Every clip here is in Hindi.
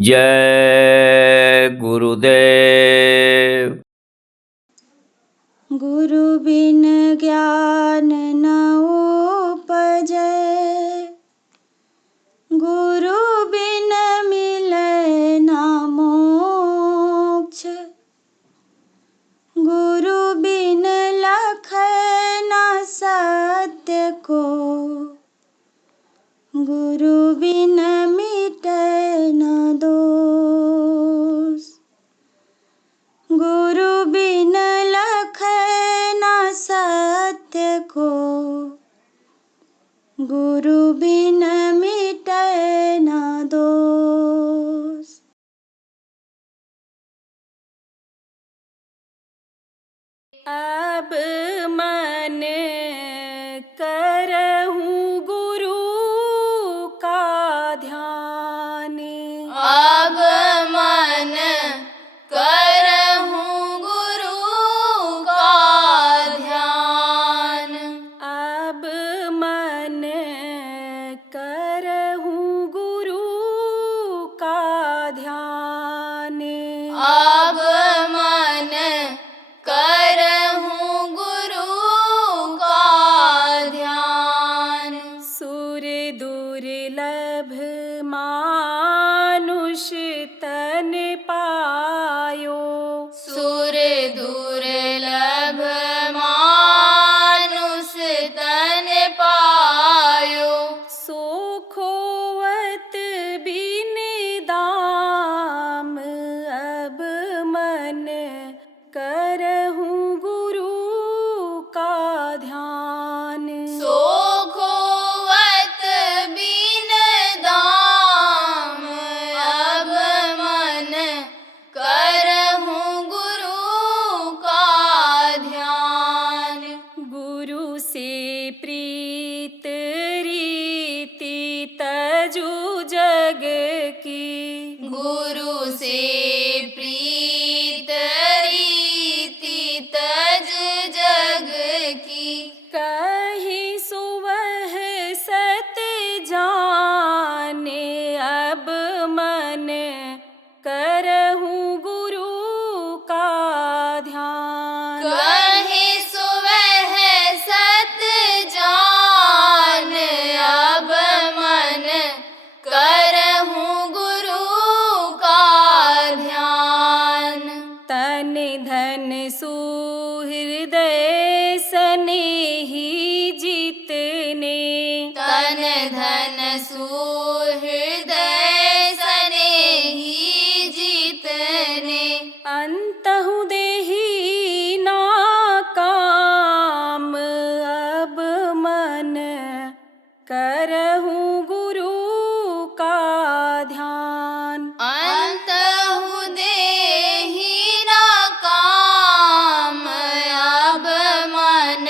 जय गुरुदेव। गुरु बिन ज्ञान न उपजै, गुरु बिन मिलै ना मोक्ष। गुरु बिन लखै ना सत्य को, गुरु बिन मिटै ना दोष। गुरु बिन लखै ना सत्य को, गुरु बिन मिटै ना दोष। अब मन करहूँ गुरु का ध्यान। अब मन करहूँ गुरु का ध्यान। अब मन करहूँ गुरु का ध्यान। अब मन करहूँ गुरु का ध्यान। सुर दुर्लभ मानुष तन पायो, सुर दुर्लभ मानुष तन पायो। सो खोवत बिन दाम। अब मन करहूँ गुरु का ध्यान। सो खोवत बिन दाम। अब मन करहूँ गुरु का ध्यान। गुरु से प्रीत रीति तजु जग की, गुरु से प्रीत रीति तज जग की। कहीं सुवह सत जाने। अब मन करहूँ गुरु का ध्यान। कहीं सुवह सत जान। अब मन करहूँ गुरु का ध्यान। तन धन सुहृदय स्नेही जितने, तन धन सुहृदय स्नेही जितने। अंतहु देहि ना काम। अब मन करहूँ गुरु का ध्यान। अंतहु देहि ना काम। अब मन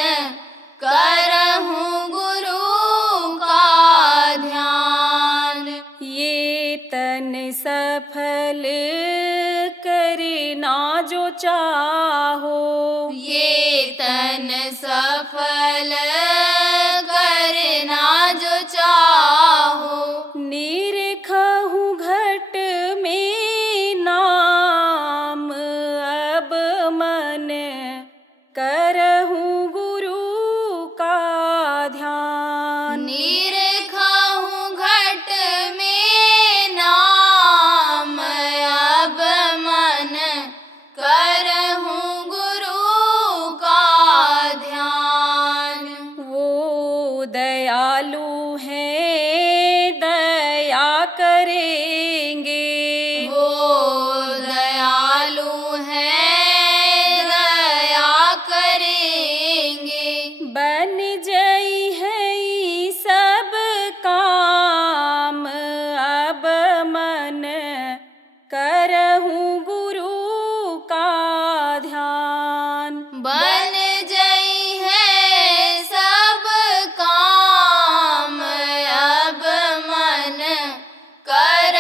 करहूँ गुरु का ध्यान। ये तन सफल करना जो चाहो, ये तन सफल करना जो चाहो। निरखहु घट में नाम। अब मन करहूँ गुरु का ध्यान। निरखहु घट में नाम। अब मन करहूँ गुरु का ध्यान। वो दयालु हैं दया करेंगे, वो दयालु हैं दया करेंगे। बन जई है सब काम। अब मन करहूँ गुरु का ध्यान। बन जई है सब काम। अब मन कर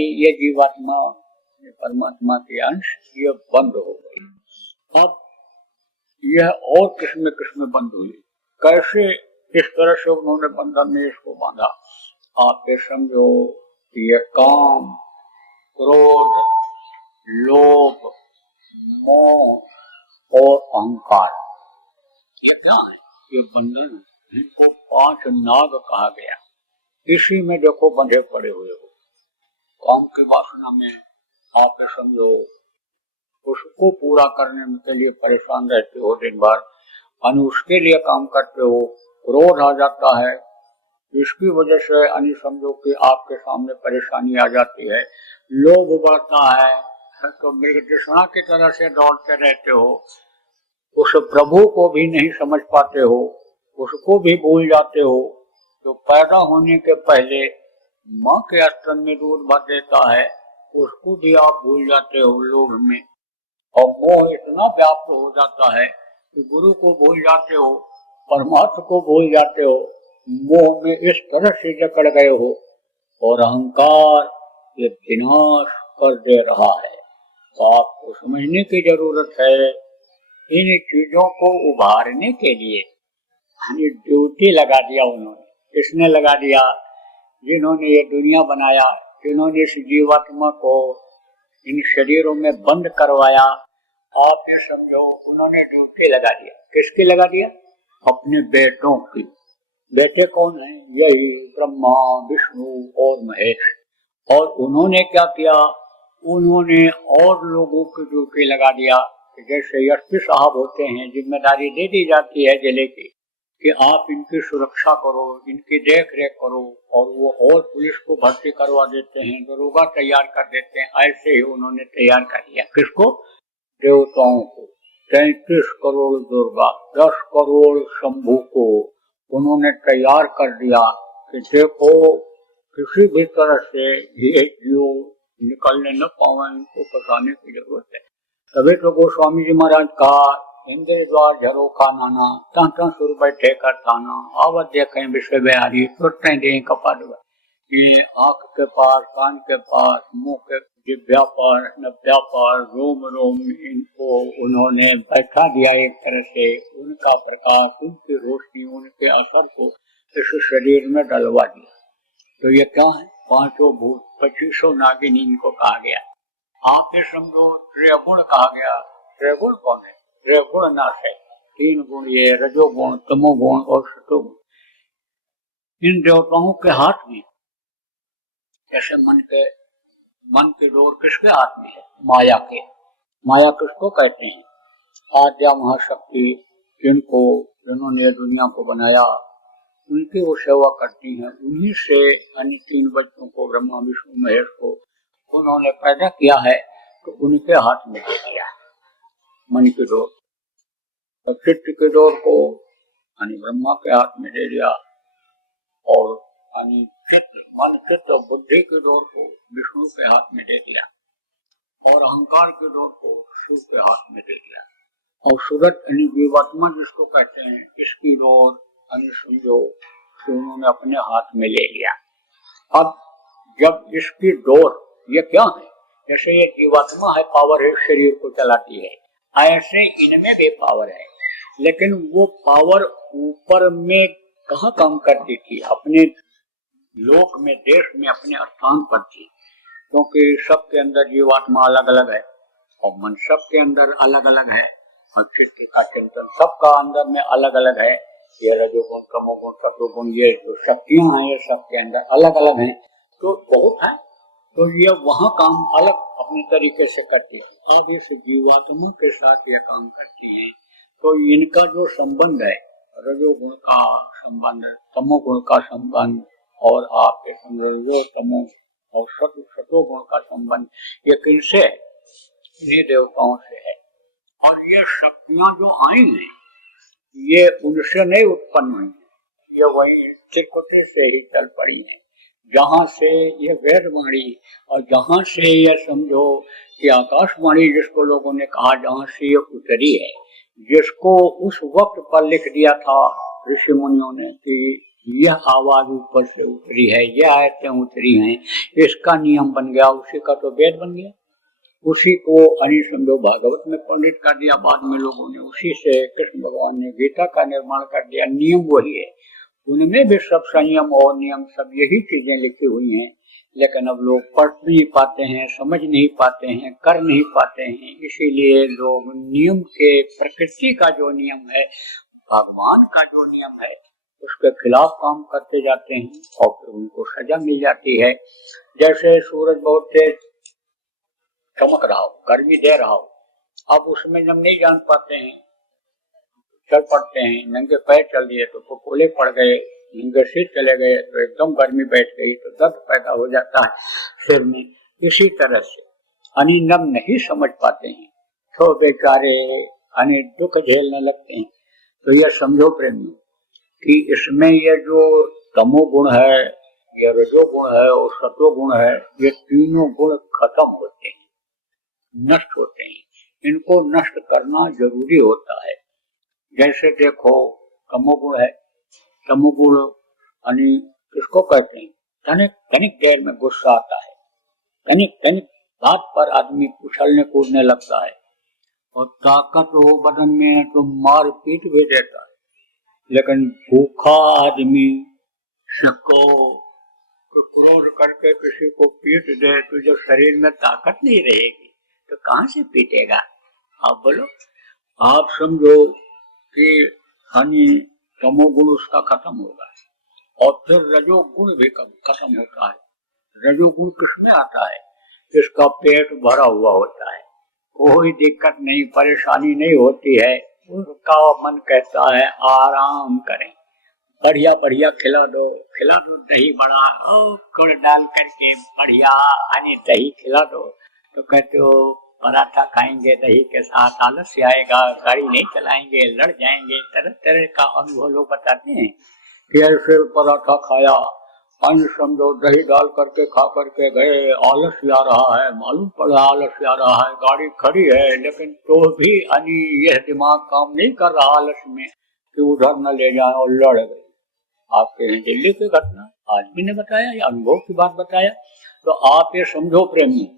ये जीवात्मा, ये परमात्मा के अंश, ये बंद हो गई। अब यह और किस्में किस्में बंद हुई। कैसे इस तरह से उन्होंने बंधन में इसको बांधा? आप ये समझो, ये काम, क्रोध, लोभ, मोह और अहंकार, ये क्या है? ये बंधन है। इनको 5 नाग कहा गया। इसी में देखो बंधे पड़े हुए हो। काम की वासना में आप ये समझो, उसको पूरा करने के लिए परेशान रहते हो दिन भर, उसके लिए काम करते हो। क्रोध आ जाता है, इसकी वजह से समझो कि आपके सामने परेशानी आ जाती है। लोभ बढ़ता है तो मृगतृष्णा की तरह से दौड़ते रहते हो। उस प्रभु को भी नहीं समझ पाते हो, उसको भी भूल जाते हो। जो पैदा होने के पहले माँ के स्तन में दूध भर देता है, उसको भी आप भूल जाते हो लोभ में। और मोह इतना व्याप्त हो जाता है कि गुरु को भूल जाते हो, परमात्मा को भूल जाते हो। मोह में इस तरह से जकड़ गए हो। और अहंकार ये विनाश कर दे रहा है। तो आपको समझने की जरूरत है, इन चीजों को उभारने के लिए ड्यूटी लगा दिया उन्होंने। किसने लगा दिया? जिन्होंने ये दुनिया बनाया, जिन्होंने इस जीवात्मा को इन शरीरों में बंद करवाया। आप ये समझो, उन्होंने ड्यूटी लगा दिया। किसकी लगा दिया? अपने बेटों की। बेटे कौन है? यही ब्रह्मा, विष्णु और महेश। और उन्होंने क्या किया? उन्होंने और लोगों की ड्यूटी लगा दिया। जैसे एसपी साहब होते हैं, जिम्मेदारी दे दी जाती है जिले की कि आप इनकी सुरक्षा करो, इनकी देख रेख करो। और वो और पुलिस को भर्ती करवा देते हैं, दरोगा तैयार कर देते हैं। ऐसे ही उन्होंने तैयार कर दिया। किसको? देवताओं को। 33 करोड़ दुर्गा, 10 करोड़ शंभू को उन्होंने तैयार कर दिया कि देखो, किसी भी तरह से ये जीव निकलने न पावे, इनको फंसाने की जरूरत है। तभी तो गोस्वामी जी महाराज का इंद्र द्वार झरोखा नाना, तांता सुर बैठे कर ताना, आवत देखें विश्व बिहारी, तुरते दें कपाट। ये आंख के पार, कान के पार, मुंह के जिभ्या पर, नभ्या पर, रोम रोम इनको उन्होंने बैठा दिया। एक तरह से उनका प्रकाश, उनकी रोशनी, उनके असर को इस शरीर में डलवा दिया। तो ये क्या है? 5 भूत, 25 नागिन इनको कहा गया। आप ये समझो, त्रिगुण कहा गया। त्रिगुण कौन है? त्रिगुण नाश है। 3 गुण, ये रजोगुण, तमोगुण और सतोगुण। इन देवताओं के हाथ में, जैसे मन के डोर किसके हाथ में है? माया के। माया किसको कहते हैं? आद्या महाशक्ति, जिन्होंने दुनिया को बनाया, उनकी वो सेवा करती हैं। उन्हीं से अन्य 3 बच्चों को, ब्रह्मा, विष्णु, महेश को उन्होंने पैदा किया है। तो उनके हाथ में दे दिया मन की डोर। और चित्त की डोर को ब्रह्मा के हाथ में दे दिया। और मन, चित्त और बुद्धि की डोर को विष्णु के हाथ में दे दिया। और अहंकार की डोर को शिव के हाथ में दे दिया। और सूरत जीवात्मा जिसको कहते हैं, इसकी डोर समझो कि उन्होंने अपने हाथ में ले लिया। अब जब इसकी डोर, ये क्या है? जैसे ये जीवात्मा है, पावर है, शरीर को चलाती है, ऐसे इनमें भी पावर है। लेकिन वो पावर ऊपर में कहाँ काम करती थी? अपने लोक में, देश में, अपने स्थान पर थी। क्योंकि सबके अंदर जीवात्मा अलग अलग है और मन सबके अंदर अलग अलग है। और चित्त का चिंतन सबका अंदर में अलग अलग है। ये रजोगुण, तमोगुण, सतोगुण, ये जो शक्तियां हैं, ये सबके अंदर अलग अलग हैं। तो बहुत है। तो ये वहाँ काम अलग अपने तरीके से करती है। अब इस जीवात्मा के साथ ये काम करती हैं। तो इनका जो संबंध है, रजोगुण का संबंध, तमोगुण का संबंध, और आपके वो तमो और सतोगुण का संबंध, ये किनसे है? ये देवताओं से है। और ये शक्तियां जो आई हैं, ये उनसे नहीं उत्पन्न हुई, ये वही त्रिकुटे से ही चल पड़ी है। जहाँ से ये वेदवाणी, और जहाँ से ये समझो कि आकाशवाणी जिसको लोगों ने कहा, जहाँ से ये उतरी है, जिसको उस वक्त पर लिख दिया था ऋषि मुनियों ने कि यह आवाज ऊपर से उतरी है, यह आयतें उतरी हैं, इसका नियम बन गया, उसी का तो वेद बन गया। उसी को समझो भागवत में पंडित कर दिया, बाद में लोगों ने उसी से कृष्ण भगवान ने गीता का निर्माण कर दिया। नियम वही है, उनमें भी सब संयम और नियम सब यही चीजें लिखी हुई हैं, लेकिन अब लोग पढ़ नहीं पाते हैं, समझ नहीं पाते हैं, कर नहीं पाते हैं। इसीलिए लोग नियम के, प्रकृति का जो नियम है, भगवान का जो नियम है, उसके खिलाफ काम करते जाते हैं और फिर उनको सजा मिल जाती है। जैसे सूरज बहुत तेज चमक रहा हो, गर्मी दे रहा हो, अब उसमें जब नहीं जान पाते हैं, चल पड़ते हैं, नंगे पैर चल दिए तो फफोले पड़ गए, नंगे सिर चले गए तो एकदम गर्मी बैठ गई तो दर्द पैदा हो जाता है सिर में। इसी तरह से अनिनम नहीं समझ पाते हैं तो बेचारे दुख झेलने लगते हैं। तो यह समझो प्रेमियों कि इसमें यह जो तमोगुण है, यह रजोगुण है और सत्वगुण है, ये तीनों गुण खत्म होते हैं, नष्ट होते हैं। इनको नष्ट करना जरूरी होता है। जैसे देखो तमोगुण है, तमोगुण किसको कहते हैं? तनिक देर में गुस्सा आता है, तनिक बात पर आदमी उछलने कूदने लगता है, और ताकत हो बदन में तो मार पीट भी देता है। लेकिन भूखा आदमी को क्रोध करके किसी को पीट दे तो जब शरीर में ताकत नहीं रहेगी तो कहां से पीटेगा? आप बोलो। आप समझो कि तमोगुण उसका खत्म होगा और फिर रजोगुण भी खत्म होता है। रजोगुण किसमें आता है? जिसका पेट भरा हुआ होता है, कोई दिक्कत नहीं, परेशानी नहीं होती है, उसका मन कहता है आराम करें, बढ़िया बढ़िया खिला दो दही बड़ा गुड़ डाल करके बढ़िया दही खिला दो, तो कहते हो पराठा खाएंगे दही के साथ, आलस्य आएगा, गाड़ी नहीं चलाएंगे, लड़ जाएंगे। तरह तरह का अनुभव लोग बताते हैं कि ऐसे पराठा खाया, समझो दही डाल करके खा करके गए, आलस्य आ रहा है, मालूम पड़ा आलस्य आ रहा है, गाड़ी खड़ी है, लेकिन तो भी यह दिमाग काम नहीं कर रहा आलस्य में कि उधर न ले जाए और लड़ गए। आपके यहाँ दिल्ली की घटना आदमी ने बताया या अनुभव की बात बताया। तो आप ये समझो प्रेमी,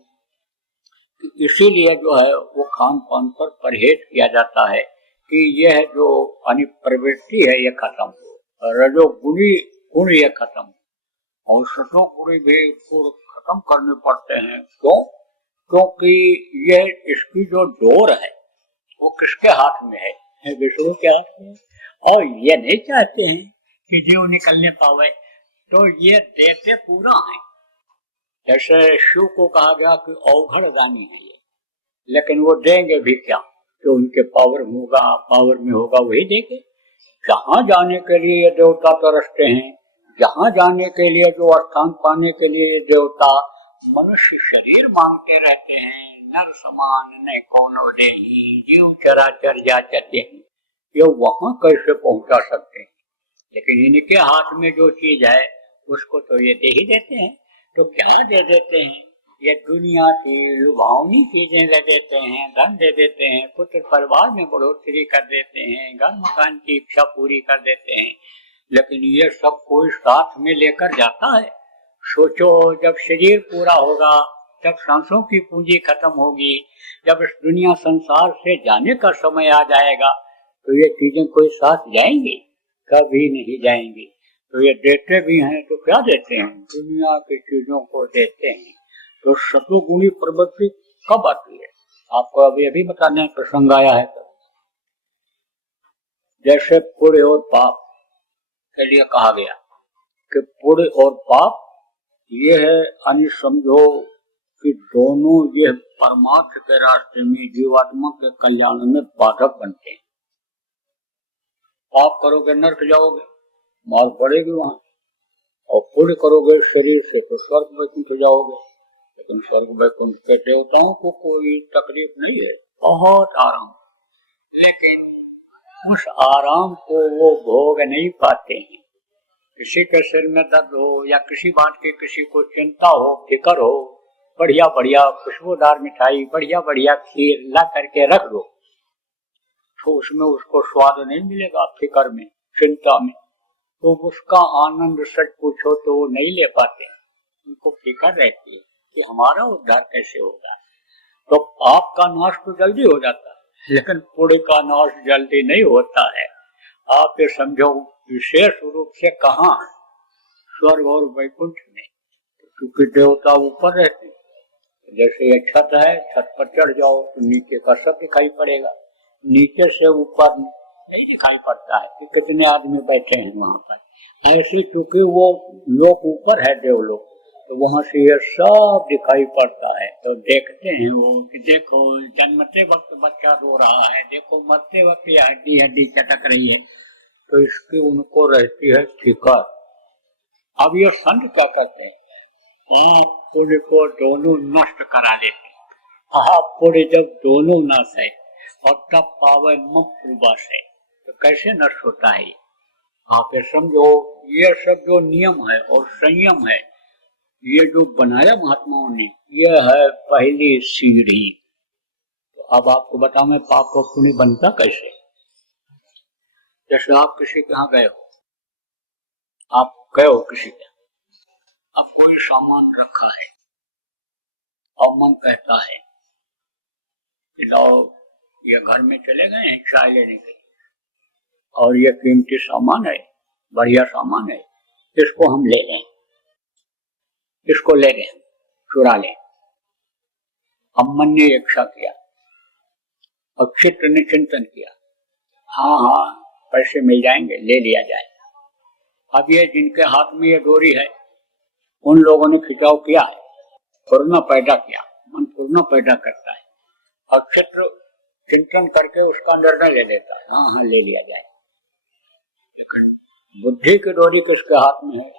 इसीलिए जो है वो खान पान पर परहेज किया जाता है कि यह जो प्रवृत्ति है ये खत्म हो, रजोगुणी गुण ये खत्म हो, और सतोगुणी भी गुण खत्म करने पड़ते हैं। क्यों? क्योंकि यह इसकी जो डोर है वो किसके हाथ में है? विष्णु के हाथ में। और ये नहीं चाहते हैं कि जीव निकलने पावे, तो ये देते पूरा है। जैसे शिव को कहा गया कि अवघड़ दानी है ये, लेकिन वो देंगे भी क्या? जो उनके पावर में होगा वही देंगे। जहां जाने के लिए ये देवता तरसते हैं, जहां जाने के लिए जो स्थान पाने के लिए ये देवता मनुष्य शरीर मांगते रहते हैं, नर समान न कोनो देहि, जीव चराचर जाचते हैं, ये वहां कैसे पहुंचा सकते हैं? लेकिन इनके हाथ में जो चीज है उसको तो ये दे ही देते हैं। तो क्या दे देते हैं? ये दुनिया की लुभावनी चीजें दे देते हैं, धन दे देते हैं, पुत्र परिवार में बढ़ोतरी कर देते हैं, घर मकान की इच्छा पूरी कर देते हैं। लेकिन ये सब कोई साथ में लेकर जाता है? सोचो, जब शरीर पूरा होगा, जब सांसों की पूंजी खत्म होगी, जब इस दुनिया संसार से जाने का समय आ जाएगा, तो ये चीजें कोई साथ जाएंगी? कभी नहीं जाएंगी। तो ये देते भी हैं तो क्या देते हैं? दुनिया की चीजों को देते हैं। तो सतोगुणी प्रवृत्ति कब आती है? आपको अभी बताने प्रसंग आया है। तो जैसे पुण्य और पाप के लिए कहा गया कि पुण्य और पाप ये है समझो कि दोनों ये परमार्थ के रास्ते में जीवात्मा के कल्याण में बाधक बनते हैं। पाप करोगे नरक जाओगे, मार पड़ेगी वहां, और पुण्य करोगे शरीर से तो स्वर्ग वैकुंठ जाओगे। लेकिन स्वर्ग वैकुंठ के देवताओं को कोई तकलीफ नहीं है, बहुत आराम। लेकिन उस आराम को वो भोग नहीं पाते हैं। किसी के सिर में दर्द हो या किसी बात की किसी को चिंता हो, फिक्र हो, बढ़िया बढ़िया खुशबूदार मिठाई, बढ़िया बढ़िया खीर ला करके रख दो, तो उसमें उसको स्वाद नहीं मिलेगा। फिक्र में, चिंता में तो उसका आनंद सच पूछो तो वो नहीं ले पाते। उनको फिक्र रहती है कि हमारा उद्धार कैसे होगा। तो पाप का नाश तो जल्दी हो जाता है, लेकिन पुण्य का नाश जल्दी नहीं होता है। आप ये समझो, विशेष रूप से कहाँ, स्वर्ग और वैकुंठ में, क्योंकि देवता ऊपर रहते हैं। जैसे ये छत है, छत पर चढ़ जाओ तो नीचे का सब दिखाई पड़ेगा, नीचे से ऊपर नहीं दिखाई पड़ता है कि कितने आदमी बैठे हैं वहां पर। ऐसे चूंकि वो लोग ऊपर है, देवलोक, तो वहां से ये सब दिखाई पड़ता है। तो देखते हैं वो कि देखो जन्मते वक्त बच्चा रो रहा है, देखो मरते वक्त ये हड्डी हड्डी चटक रही है, तो इसकी उनको रहती है फिक्र। अब ये संत क्या करते हैं, आप पुण्य को दोनों नष्ट करा देते हैं। आप पुण्य जब दोनों नष्ट है और तब पावे मुक्त प्रवास है, तो कैसे नष्ट होता है? आप ये समझो, ये सब जो नियम है और संयम है, ये जो बनाया महात्माओं ने, ये है पहली सीढ़ी। तो अब आपको बताऊं मैं पाप और पुण्य बनता कैसे। जैसे आप किसी के यहाँ गए हो, आप गए हो किसी के, अब कोई सामान रखा है और मन कहता है कि लाओ ये घर में चले गए हैं चाय लेने के लिए, और ये कीमती सामान है, बढ़िया सामान है, इसको हम ले लें, इसको ले लें, चुरा लें। अब मन ने इच्छा किया और चित्त ने चिंतन किया, हाँ हाँ पैसे मिल जाएंगे, ले लिया जाए। अब ये जिनके हाथ में ये डोरी है, उन लोगों ने खिंचाव किया, फुरना पैदा किया, मन फुरना पैदा करता है और चित्र चिंतन करके उसका निर्णय ले लेता है, हाँ हाँ ले लिया जाए। लेकिन बुद्धि की डोरी किसके हाथ में है?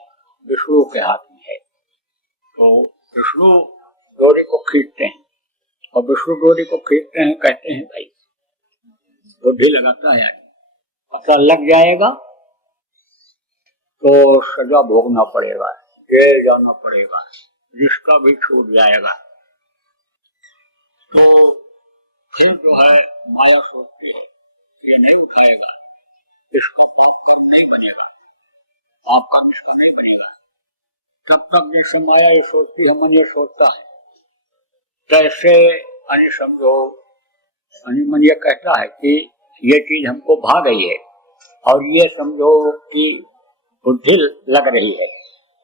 विष्णु के हाथ में है। तो विष्णु डोरी को खींचते हैं, और विष्णु डोरी को खींचते हैं, कहते हैं भाई बुद्धि लगाता है, पता लग जाएगा तो सजा भोगना पड़ेगा, जेल जाना पड़ेगा, जिसका भी छूट जाएगा। तो फिर जो है माया सोचती है ये नहीं उठाएगा, इसका पाप नहीं बनेगा, पाप इसका नहीं बनेगा। तब तक जैसे माया ये सोचती है, मन ये सोचता है, कैसे अनि समझो, अनि मन ये कहता है कि ये चीज हमको भा गई है, और ये समझो कि बुद्धि लग रही है,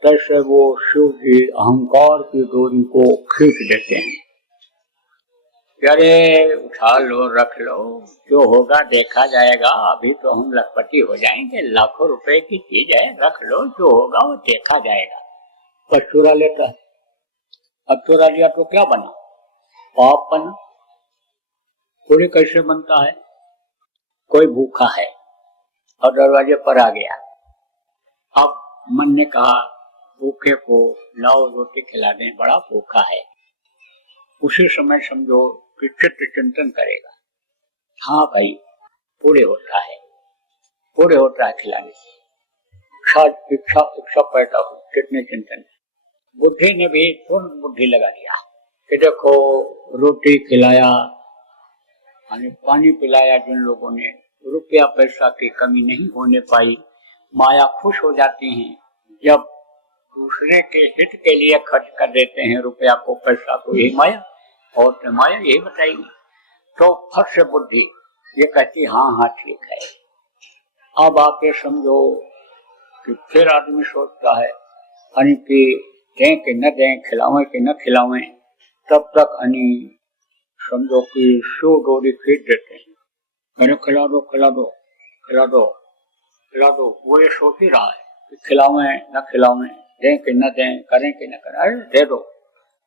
कैसे वो शिव की अहंकार की डोरी को खींच देते हैं। अरे उठा लो, रख लो, जो होगा देखा जाएगा, अभी तो हम लखपति हो जाएंगे, लाखों रुपए की चीज है, रख लो, जो होगा वो देखा जाएगा। पर चुरा लेता है। अब चुरा लिया तो क्या बना? पाप बना। पूरी कैसे बनता है? कोई भूखा है और दरवाजे पर आ गया, अब मन ने कहा भूखे को लाओ रोटी खिला दें, बड़ा भूखा है। उसी समय समझो कि चित्त चिंतन करेगा, हाँ भाई पूरे होता है, पूरे होता है खिलाने से। इच्छा पैदा हो, चित्त चिंतन। बुद्धि ने भी पूर्ण बुद्धि लगा दिया कि देखो रोटी खिलाया, पानी पिलाया, जिन लोगों ने रुपया पैसा की कमी नहीं होने पाई। माया खुश हो जाती है जब दूसरे के हित के लिए खर्च कर देते हैं रुपया को, पैसा को, यही माया। और तो माया यही बताएगी। तो फट से बुद्धि ये कहती हाँ हाँ ठीक है। अब आप ये समझो कि फिर आदमी सोचता है अनि कि दें कि न दें, खिलावें कि न खिलावें। तब तक अनि समझो कि शो डोरी खींच देते हैं, मैंने खिला दो खिला दो खिला दो खिला दो। वो ये सोच ही रहा है कि खिलावें न खिलावें, दें कि न दें, करें कि न करें, अरे दे दो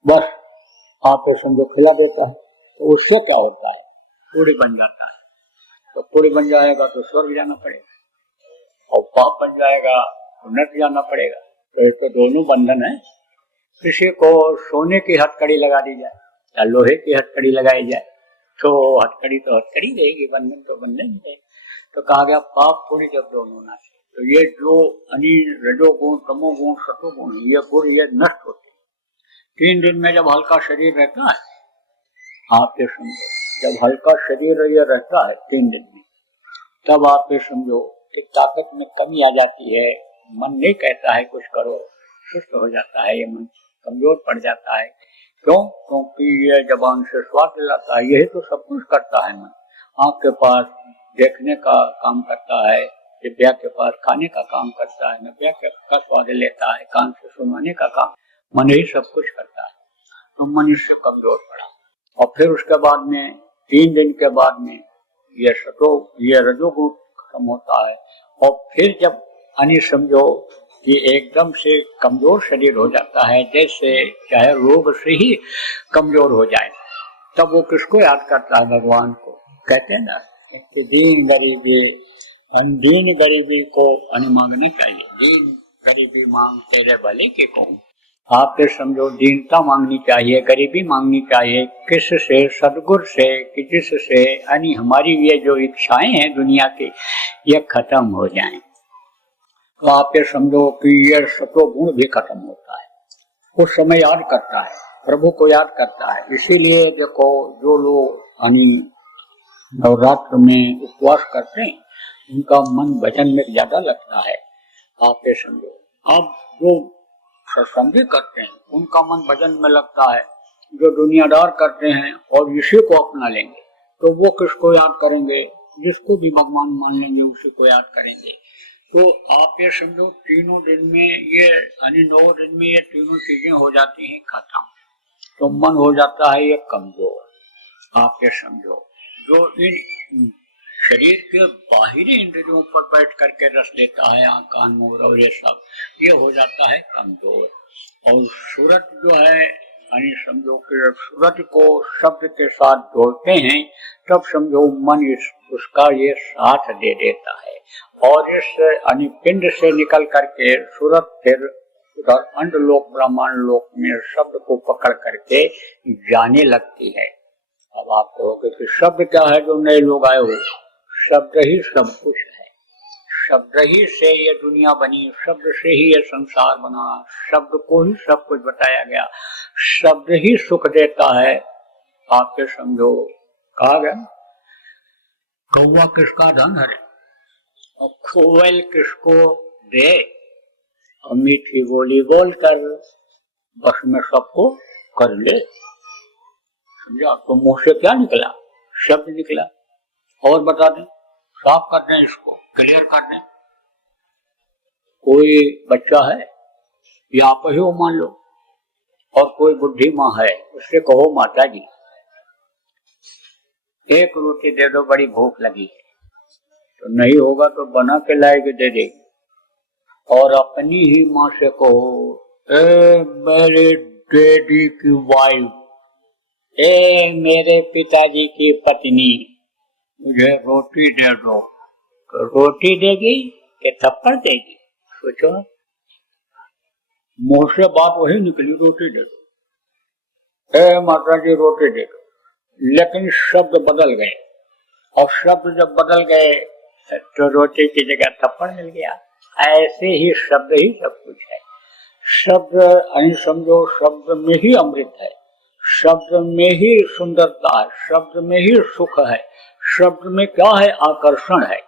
बस। आप ये समझो खिला देता है, तो उससे क्या होता है? पूरी बन जाता है। तो पूरी बन जाएगा तो स्वर्ग जाना पड़ेगा, और पाप बन जाएगा तो नर्क जाना पड़ेगा। तो इसको दोनों बंधन है। किसी को सोने की हथकड़ी लगा दी जाए या लोहे की हथकड़ी लगाई जाए, तो हथकड़ी तो हथकड़ी रहेगी, बंधन तो बंधन ही रहेगा। तो कहा गया पाप पुण्य जब दोनों ना से, तो ये जो अनिल रजोगुण तमोगुण सतोगुण, ये गुण ये नष्ट होते। 3 दिन में जब हल्का शरीर रहता है, आप ये समझो जब हल्का शरीर ये रहता है 3 दिन में, तब आप ये समझो कि ताकत में कमी आ जाती है, मन नहीं कहता है कुछ करो, सुस्त हो जाता है, ये मन कमजोर पड़ जाता है। क्यों? क्योंकि ये जबान से स्वाद दिलाता है, यही तो सब कुछ करता है मन। आँख के पास देखने का काम करता है, जिह्वा के पास खाने का काम करता है, नव्या का स्वाद लेता है, कान से सुनाने का काम, मन ही सब कुछ करता है। तो मन इससे कमजोर पड़ा। और फिर उसके बाद में 3 दिन के बाद में ये रजोगुण खत्म होता है। और फिर जब समझो कि एकदम से कमजोर शरीर हो जाता है, जैसे चाहे रोग से ही कमजोर हो जाए, तब वो किसको याद करता है? भगवान को। कहते हैं ना कि दीन गरीबी को मांगना चाहिए, दीन गरीबी मांग तेरे भले के कहूं। आपके समझो दीनता मांगनी चाहिए, गरीबी मांगनी चाहिए। किस से? सदगुरु से, कि जिससे हमारी ये जो इच्छाएं हैं दुनिया की, ये खत्म हो जाएं। तो आप ये समझो कि ये सत्वगुण भी खत्म होता है। उस समय याद करता है, प्रभु को याद करता है। इसीलिए देखो, जो लोग नवरात्र में उपवास करते हैं, उनका मन भजन में ज्यादा लगता है। आप ये समझो, अब जो सत्संगी करते हैं, उनका मन भजन में लगता है। जो दुनियादार करते हैं और इसी को अपना लेंगे, तो वो किसको याद करेंगे? जिसको भी भगवान मान लेंगे, उसी को याद करेंगे। तो आप ये समझो, 3 दिन में ये 9 दिन में ये तीनों चीजें हो जाती हैं खत्म। तो मन हो जाता है ये कमजोर। आप ये समझो, जो इन शरीर के बाहरी इंद्रियों पर बैठ करके रस लेता है, आँख कान मुंह और ये सब, ये हो जाता है कमजोर। और सूरत जो है, समझो कि सूरत को शब्द के साथ जोड़ते हैं, तब समझो मन उसका ये साथ दे देता है। और इस पिंड से निकल करके सूरत फिर उधर अंडलोक ब्रह्मांड लोक में शब्द को पकड़ करके जाने लगती है। अब आप कहोगे कि शब्द क्या है जो नए लोग आए हुए? शब्द ही सब कुछ है। शब्द ही से ये दुनिया बनी, शब्द से ही ये संसार बना, शब्द को ही सब कुछ बताया गया, शब्द ही सुख देता है। आप ये समझो, कहा गया कौवा किसका धन है और कोयल किसको दे, और मीठी बोली बोल कर बस में सबको कर ले। समझा? तो मुंह से क्या निकला? शब्द निकला। और बता दें, साफ कर दें, इसको क्लियर कर दें। कोई बच्चा है, या आप ही हो मान लो, और कोई बुढ़ी माँ है, उससे कहो माता जी 1 रोटी दे दो, बड़ी भूख लगी है। तो नहीं होगा तो बना के लाएगी, दे देगी। और अपनी ही माँ से कहो, ए मेरे डैडी की वाइफ, ए मेरे पिताजी की पत्नी, मुझे रोटी दे दो। तो रोटी देगी कि थप्पड़ देगी? सोचो, मुंह से बात वही निकली, रोटी दे दो। ए माता जी रोटी दे दो, लेकिन शब्द बदल गए। और शब्द जब बदल गए तो रोटी की जगह थप्पड़ मिल गया। ऐसे ही शब्द ही सब कुछ है। शब्द समझो, शब्द में ही अमृत है, शब्द में ही सुंदरता है, शब्द में ही सुख है। शब्द में क्या है? आकर्षण है।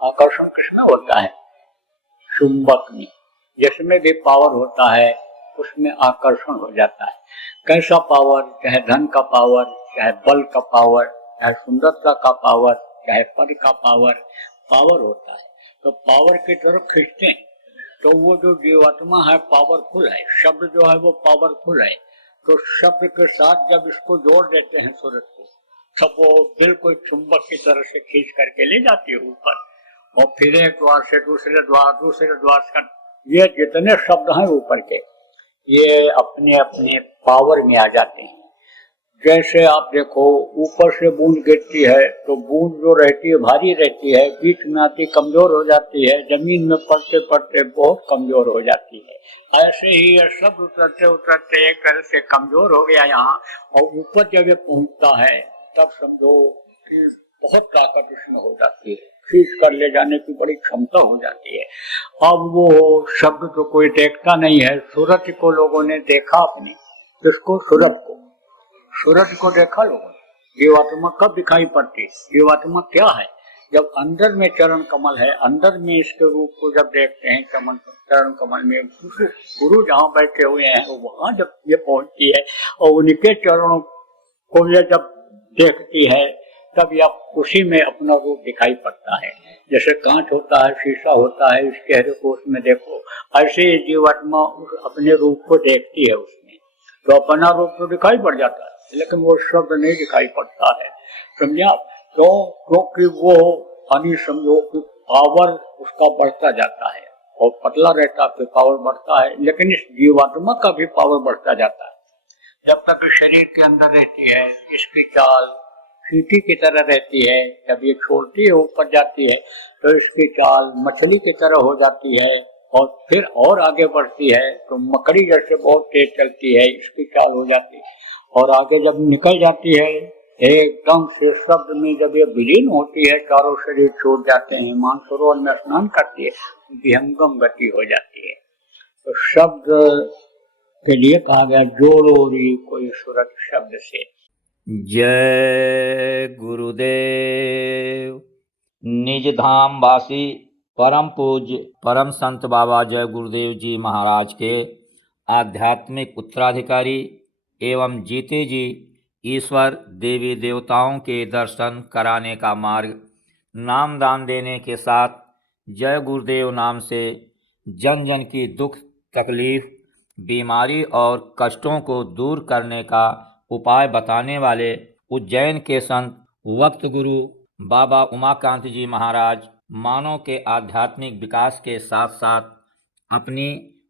आकर्षण किसमें होता है? चुंबक में। जिसमें भी पावर होता है उसमें आकर्षण हो जाता है। कैसा पावर? चाहे धन का पावर, चाहे बल का पावर, चाहे सुंदरता का पावर, चाहे पद का पावर, पावर होता है। तो पावर की तरफ खींचते हैं। तो वो जो जीवात्मा है पावरफुल है, शब्द जो है वो पावरफुल है। तो शब्द के साथ जब इसको जोड़ देते हैं सूरत को, तब वो बिल्कुल चुंबक की तरह से खींच करके ले जाती है ऊपर। और फिर एक द्वार से दूसरे द्वार, दूसरे द्वार का, ये जितने शब्द हैं ऊपर के, ये अपने अपने पावर में आ जाते हैं। जैसे आप देखो, ऊपर से बूंद गिरती है तो बूंद जो रहती है भारी रहती है, बीच में आती कमजोर हो जाती है, जमीन में पड़ते पड़ते बहुत कमजोर हो जाती है। ऐसे ही ये सब उतरते उतरते एक तरह से कमजोर हो गया यहाँ, और ऊपर जब ये पहुंचता है तब समझो कि बहुत ताकत इसमें हो जाती है, खींच कर ले जाने की बड़ी क्षमता हो जाती है। अब वो शब्द तो कोई देखता नहीं है। सूरत को लोगों ने देखा अपनी, किसको? सूरत को। सूरज को देखा लोगों ने। जीवात्मा कब दिखाई पड़ती? जीवात्मा क्या है? जब अंदर में चरण कमल है, अंदर में इसके रूप को जब देखते हैं चरण कमल में, गुरु जहाँ बैठे हुए हैं वहां जब ये पहुंचती है और उनके चरणों को ये जब देखती है तब यह उसी में अपना रूप दिखाई पड़ता है। जैसे कांच होता है, शीशा होता है, इस चेहरे को उसमें देखो, ऐसे ही जीवात्मा अपने रूप को देखती है उसमें, तो अपना रूप तो दिखाई पड़ जाता है लेकिन वो शब्द नहीं दिखाई पड़ता है। समझा? क्यों? क्योंकि वो हानि समझो कि पावर उसका बढ़ता जाता है और पतला रहता है, पावर बढ़ता है, लेकिन इस जीवात्मा का भी पावर बढ़ता जाता है। जब तक शरीर के अंदर रहती है इसकी चाल चींटी की तरह रहती है, जब ये छोड़ती है ऊपर जाती है तो इसकी चाल मछली की तरह हो जाती है और फिर और आगे बढ़ती है तो मकड़ी जैसे बहुत तेज चलती है, इसकी चाल हो जाती है और आगे जब निकल जाती है एकदम से शब्द में जब ये विलीन होती है, चारों शरीर छूट जाते हैं, मानसरोवर में स्नान करती है, विहंगम गति हो जाती है। तो शब्द के लिए कहा गया जोड़ो री कोई सूरत शब्द से। जय गुरुदेव। निज धाम वासी परम पूज्य परम संत बाबा जय गुरुदेव जी महाराज के आध्यात्मिक उत्तराधिकारी एवं जीते जी ईश्वर देवी देवताओं के दर्शन कराने का मार्ग नामदान देने के साथ जय गुरुदेव नाम से जन जन की दुख तकलीफ बीमारी और कष्टों को दूर करने का उपाय बताने वाले उज्जैन के संत वक्त गुरु बाबा उमाकांत जी महाराज मानव के आध्यात्मिक विकास के साथ साथ अपनी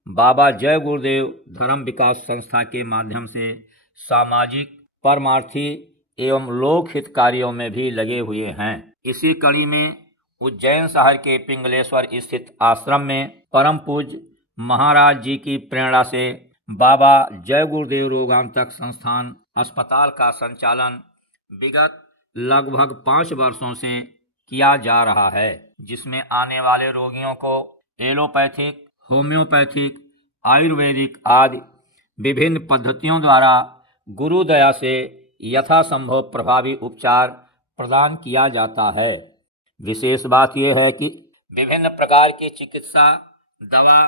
बाबा जय गुरुदेव धर्म विकास संस्था के माध्यम से सामाजिक परमार्थी एवं लोक हित कार्यों में भी लगे हुए हैं। इसी कड़ी में उज्जैन शहर के पिंगलेश्वर स्थित आश्रम में परम पूज्य महाराज जी की प्रेरणा से बाबा जय गुरुदेव रोगांतक संस्थान अस्पताल का संचालन विगत लगभग 5 वर्षों से किया जा रहा है, जिसमें आने वाले रोगियों को एलोपैथिक, होम्योपैथिक, आयुर्वेदिक आदि विभिन्न पद्धतियों द्वारा गुरु दया से यथासंभव प्रभावी उपचार प्रदान किया जाता है। विशेष बात यह है कि विभिन्न प्रकार की चिकित्सा, दवा,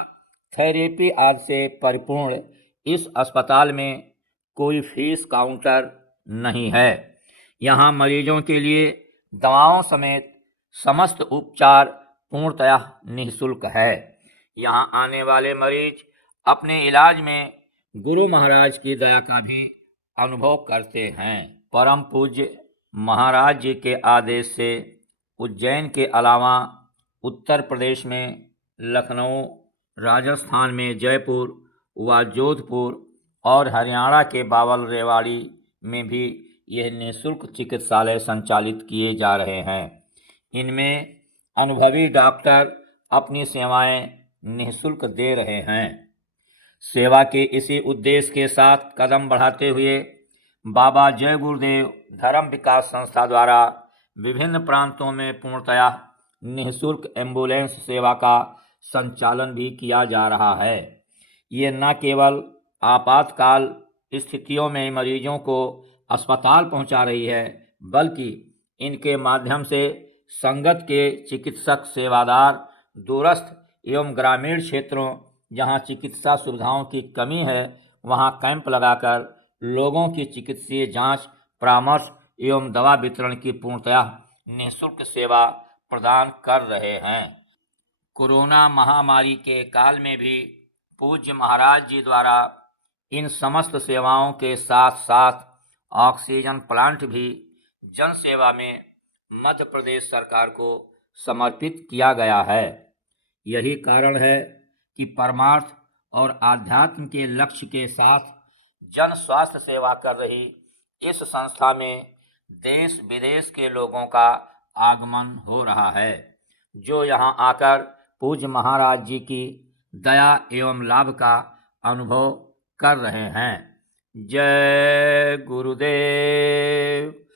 थेरेपी आदि से परिपूर्ण इस अस्पताल में कोई फीस काउंटर नहीं है। यहाँ मरीजों के लिए दवाओं समेत समस्त उपचार पूर्णतया निःशुल्क है। यहाँ आने वाले मरीज अपने इलाज में गुरु महाराज की दया का भी अनुभव करते हैं। परम पूज्य महाराज जी के आदेश से उज्जैन के अलावा उत्तर प्रदेश में लखनऊ, राजस्थान में जयपुर व जोधपुर और हरियाणा के बावल रेवाड़ी में भी यह निःशुल्क चिकित्सालय संचालित किए जा रहे हैं। इनमें अनुभवी डॉक्टर अपनी सेवाएं निःशुल्क दे रहे हैं। सेवा के इसी उद्देश्य के साथ कदम बढ़ाते हुए बाबा जय गुरुदेव धर्म विकास संस्था द्वारा विभिन्न प्रांतों में पूर्णतया निःशुल्क एम्बुलेंस सेवा का संचालन भी किया जा रहा है। ये न केवल आपातकाल स्थितियों में मरीजों को अस्पताल पहुंचा रही है, बल्कि इनके माध्यम से संगत के चिकित्सक सेवादार दूरस्थ एवं ग्रामीण क्षेत्रों जहां चिकित्सा सुविधाओं की कमी है वहां कैंप लगाकर लोगों की चिकित्सीय जांच, परामर्श एवं दवा वितरण की पूर्णतया निःशुल्क सेवा प्रदान कर रहे हैं। कोरोना महामारी के काल में भी पूज्य महाराज जी द्वारा इन समस्त सेवाओं के साथ साथ ऑक्सीजन प्लांट भी जन सेवा में मध्य प्रदेश सरकार को समर्पित किया गया है। यही कारण है कि परमार्थ और आध्यात्म के लक्ष्य के साथ जन स्वास्थ्य सेवा कर रही इस संस्था में देश विदेश के लोगों का आगमन हो रहा है, जो यहाँ आकर पूज्य महाराज जी की दया एवं लाभ का अनुभव कर रहे हैं। जय गुरुदेव।